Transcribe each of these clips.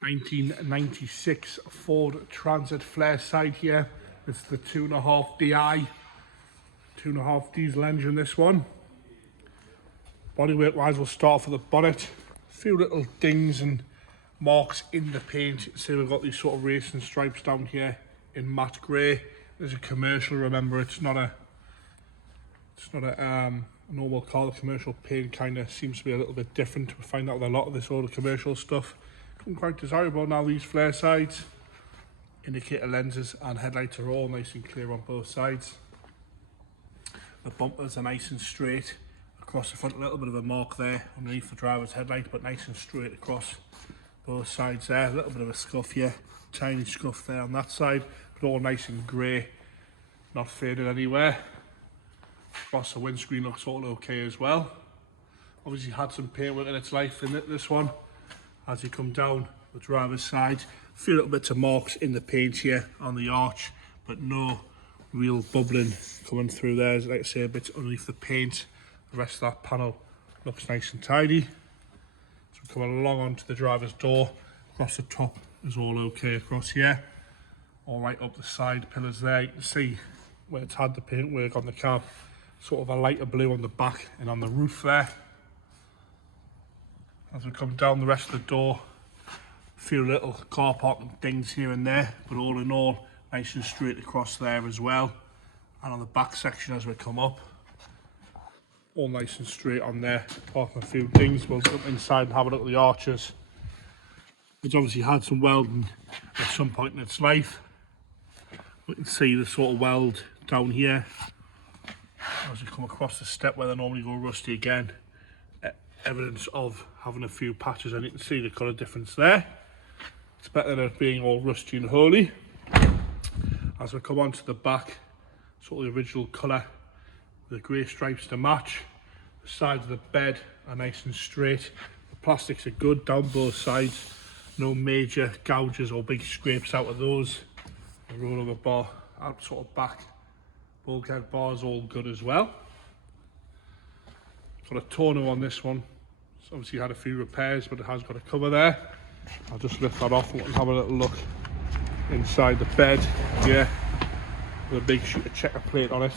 1996 Ford Transit Flareside here. It's the 2.5 DI, 2.5 diesel engine, this one. Bodywork wise, we'll start for the bonnet. A few little dings and marks in the paint. You can see we've got these sort of racing stripes down here in matte grey. There's a commercial, remember, it's not a normal car. The commercial paint kind of seems to be a little bit different. We find out with a lot of this sort of commercial stuff. Quite desirable now. These flare sides, indicator lenses and headlights are all nice and clear on both sides. The bumpers are nice and straight across the front, a little bit of a mark there underneath the driver's headlight, but nice and straight across both sides there. A little bit of a scuff here, tiny scuff there on that side, but all nice and grey, not faded anywhere. Across the windscreen looks all okay as well. Obviously had some paintwork in its life in this one. As you come down the driver's side, a few little bits of marks in the paint here on the arch, but no real bubbling coming through there. Like I say, a bit underneath the paint. The rest of that panel looks nice and tidy. So we're coming along onto the driver's door. Across the top is all okay across here. All right up the side pillars there. You can see where it's had the paintwork on the cab. Sort of a lighter blue on the back and on the roof there. As we come down the rest of the door, a few little car parking dings here and there, but all in all, nice and straight across there as well. And on the back section as we come up, all nice and straight on there, apart from a few dings. We'll go inside and have a look at the arches. It's obviously had some welding at some point in its life. We can see the sort of weld down here. As we come across the step where they normally go rusty again, evidence of having a few patches, and you can see the colour difference there. It's better than it being all rusty and holy. As we come on to the back, sort of the original colour, the grey stripes to match. The sides of the bed are nice and straight. The plastics are good down both sides. No major gouges or big scrapes out of those. The rollover bar out sort of back bulkhead bars all good as well. Got a tonneau on this one. It's obviously had a few repairs, but it has got a cover there. I'll just lift that off and have a little look inside the bed here, with a big sheet of checker plate on it.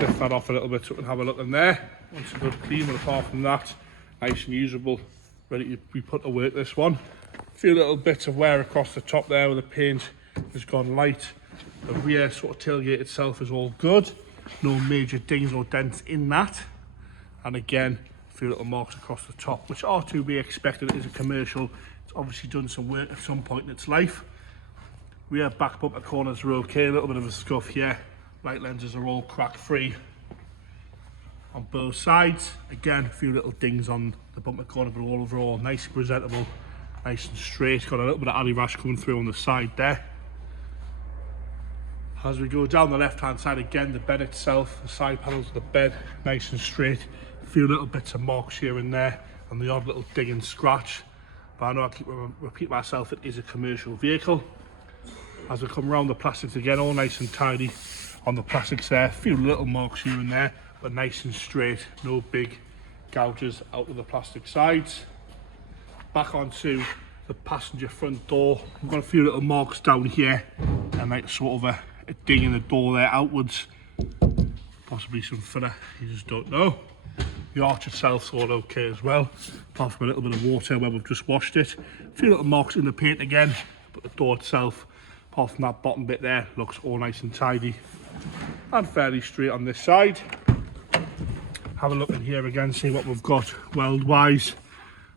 Lift that off a little bit so we can have a look in there. Once a good clean, but apart from that, nice and usable, ready to be put to work, this one. A few little bits of wear across the top there where the paint has gone light. The rear sort of tailgate itself is all good. No major dings or dents in that. And again, a few little marks across the top, which are to be expected. It is a commercial. It's obviously done some work at some point in its life. Rear back bumper corners are okay. A little bit of a scuff here. Right lenses are all crack free on both sides. Again, a few little dings on the bumper corner, but all overall nice and presentable, nice and straight. Got a little bit of alley rash coming through on the side there. As we go down the left hand side, again, the bed itself, the side panels of the bed, nice and straight. A few little bits of marks here and there, and the odd little dig and scratch. But I know I keep repeat myself, it is a commercial vehicle. As we come around the plastics again, all nice and tidy on the plastics there. A few little marks here and there, but nice and straight. No big gouges out of the plastic sides. Back onto the passenger front door. We've got a few little marks down here, and like sort of a ding in the door there outwards, possibly some filler, you just don't know. The arch itself's all okay as well, apart from a little bit of water where we've just washed it. A few little marks in the paint again, but the door itself, apart from that bottom bit there, looks all nice and tidy and fairly straight on this side. Have a look in here again, see what we've got weld wise.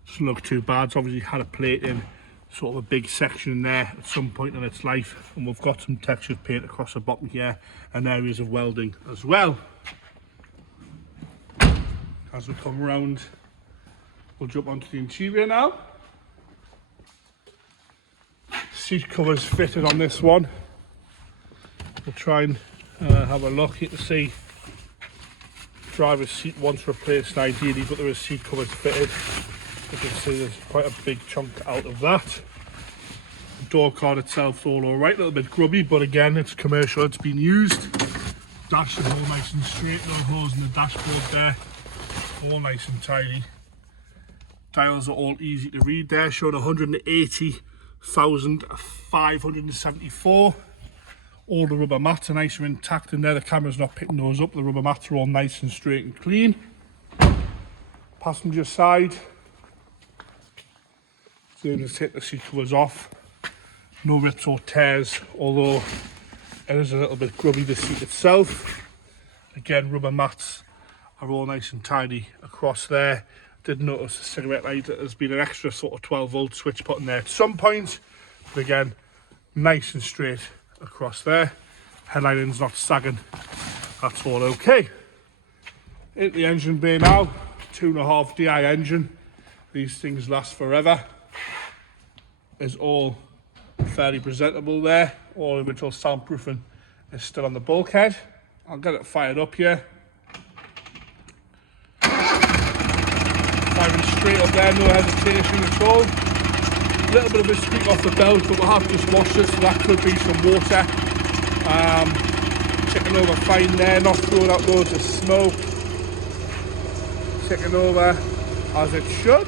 Doesn't look too bad. It's obviously had a plate in sort of a big section there at some point in its life, and we've got some textured paint across the bottom here and areas of welding as well. As we come around, we'll jump onto the interior now. Seat covers fitted on this one. We'll try and have a look. You can see driver's seat once replaced ideally, but there is seat covers fitted. You can see there's quite a big chunk out of that. The door card itself's all alright, a little bit grubby, but again, it's commercial, it's been used. Dash is all nice and straight, no holes in the dashboard there, all nice and tidy. Dials are all easy to read there, showing 180,574. All the rubber mats are nice and intact in there. The camera's not picking those up. The rubber mats are all nice and straight and clean. Passenger side. So able to take the seat covers off. No rips or tears, although it is a little bit grubby, the seat itself. Again, rubber mats are all nice and tidy across there. Did notice the cigarette lighter has been an extra sort of 12-volt switch put in there at some point, but again, nice and straight across there. Headlining's not sagging, that's all okay. Into the engine bay now, 2.5 DI engine. These things last forever. Is all fairly presentable there. All original soundproofing is still on the bulkhead. I'll get it fired up here. Firing straight up there, no hesitation at all. A little bit of a squeak off the belt, but we'll have just washed it, so that could be some water. Ticking over fine there, not throwing out loads of smoke. Ticking over as it should.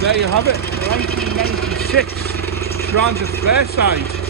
There you have it, 1996 Transit Flareside.